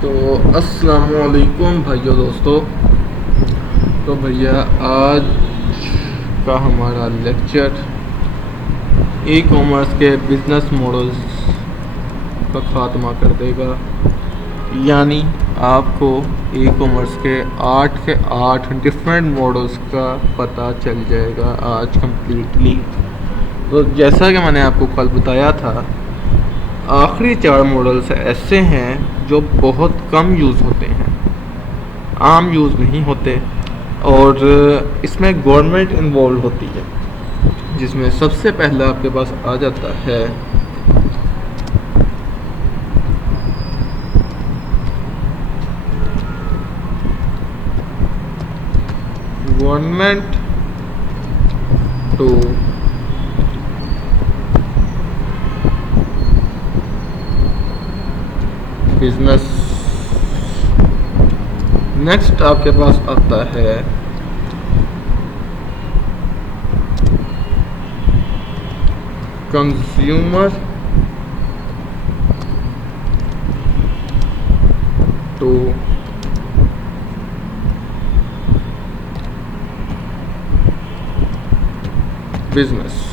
तो अस्सलाम वालेकुम भाइयों दोस्तों। तो भैया आज का हमारा लेक्चर ई कॉमर्स के बिज़नेस मॉडल्स का ख़ात्मा कर देगा। यानी आपको ई कॉमर्स के 8 डिफरेंट मॉडल्स का पता चल जाएगा आज कम्प्लीटली। तो जैसा कि मैंने आपको कल बताया था, आखिरी 4 मॉडल्स ऐसे हैं जो बहुत कम यूज़ होते हैं, आम यूज़ नहीं होते, और इसमें गवर्नमेंट इन्वॉल्व होती है। जिसमें सबसे पहला आपके पास आ जाता है गवर्नमेंट टू बिजनेस। नेक्स्ट आपके पास आता है कंज्यूमर टू बिजनेस।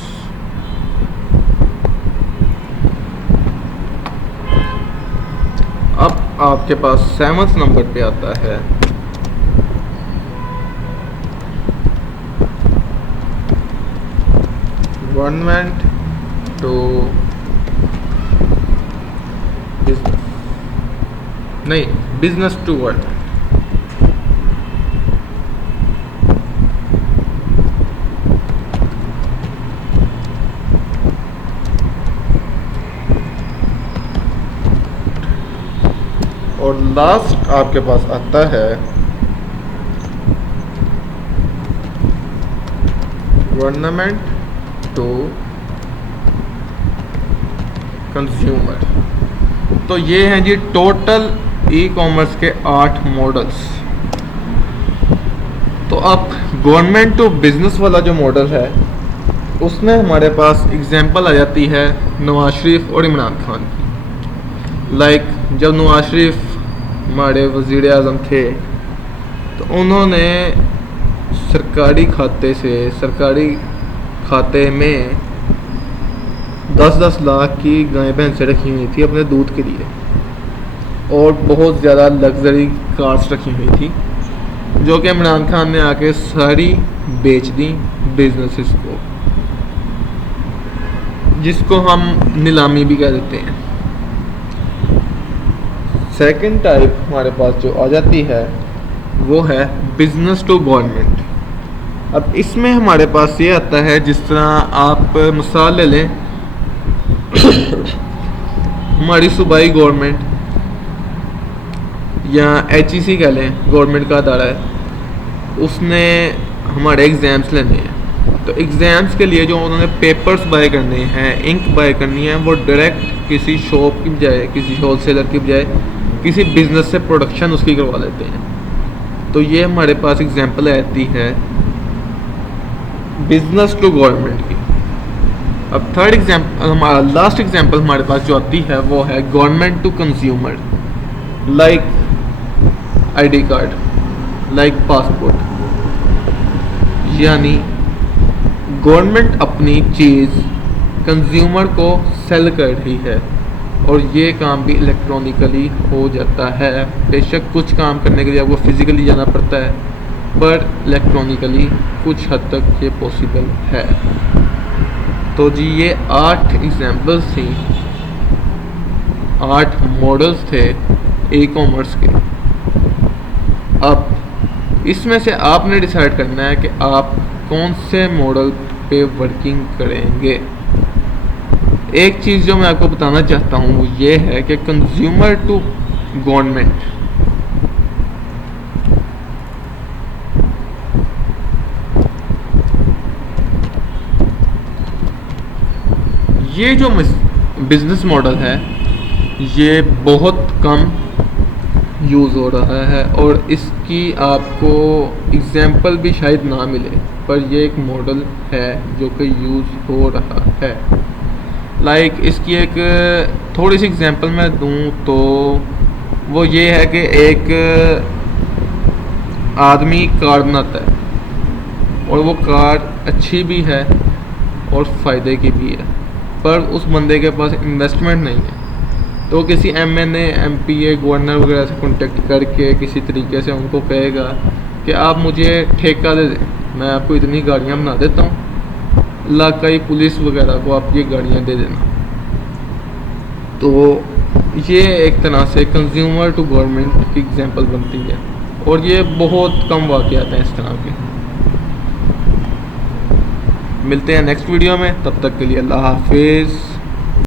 अब आपके पास 7th नंबर पे आता है गवर्नमेंट टू बिजनेस, नहीं, बिजनेस टू गवर्नमेंट। और लास्ट आपके पास आता है गवर्नमेंट टू कंज्यूमर। तो ये हैं जी टोटल ई कॉमर्स के 8 मॉडल्स। तो अब गवर्नमेंट टू बिजनेस वाला जो मॉडल है उसमें हमारे पास एग्जांपल आ जाती है नवाज शरीफ और इमरान खान की। लाइक जब नवाज शरीफ हमारे वज़ीर आज़म थे तो उन्होंने सरकारी खाते में 10-10 लाख की गाय भैंसें रखी हुई थी अपने दूध के लिए, और बहुत ज़्यादा लग्जरी कार्स रखी हुई थी जो कि इमरान खान ने आके सारी बेच दी बिजनेसेस को, जिसको हम नीलामी भी कह देते हैं। सेकंड टाइप हमारे पास जो आ जाती है वो है बिजनेस टू गवर्नमेंट। अब इसमें हमारे पास ये आता है, जिस तरह आप मिसाल ले लें हमारी सूबाई गवर्नमेंट या HEC कह लें, गवर्नमेंट का अदारा है, उसने हमारे एग्ज़ाम्स लेने हैं। तो एग्ज़ाम्स के लिए जो उन्होंने पेपर्स बाय करने हैं, इंक बाय करनी है, वो डायरेक्ट किसी शॉप की बजाय, किसी होलसेलर की बजाय किसी बिज़नेस से प्रोडक्शन उसकी करवा लेते हैं। तो ये हमारे पास एग्जांपल आती है बिजनेस टू गवर्नमेंट की। अब थर्ड एग्जांपल, हमारा लास्ट एग्जांपल हमारे पास जो आती है वो है government to consumer. Like ID card, like passport. यानी गवर्नमेंट अपनी चीज़ कंज्यूमर को सेल कर रही है, और ये काम भी इलेक्ट्रॉनिकली हो जाता है। बेशक कुछ काम करने के लिए आपको फिज़िकली जाना पड़ता है, पर इलेक्ट्रॉनिकली कुछ हद तक ये पॉसिबल है। तो जी ये 8 एग्जांपल्स थी, 8 मॉडल्स थे ई कॉमर्स के। अब इसमें से आपने डिसाइड करना है कि आप कौन से मॉडल पे वर्किंग करेंगे। एक चीज़ जो मैं आपको बताना चाहता हूँ वो ये है कि कंज्यूमर टू गवर्नमेंट, ये जो बिज़नेस मॉडल है ये बहुत कम यूज़ हो रहा है, और इसकी आपको एग्जांपल भी शायद ना मिले, पर ये एक मॉडल है जो कि यूज़ हो रहा है। लाइक इसकी एक थोड़ी सी एग्जांपल मैं दूं तो वो ये है कि एक आदमी कार बनाता है और वो कार अच्छी भी है और फ़ायदे की भी है, पर उस बंदे के पास इन्वेस्टमेंट नहीं है। तो किसी MNA MPA गवर्नर वगैरह से कांटेक्ट करके किसी तरीके से उनको कहेगा कि आप मुझे ठेका दे दें, मैं आपको इतनी गाड़ियाँ बना देता हूँ, इलाकाई पुलिस वगैरह को आप ये गाड़ियाँ दे देना। तो ये एक तरह से कंज्यूमर टू गवर्नमेंट की एग्जांपल बनती है और ये बहुत कम वाक़यात हैं इस तरह के। मिलते हैं नेक्स्ट वीडियो में, तब तक के लिए अल्लाह हाफिज़।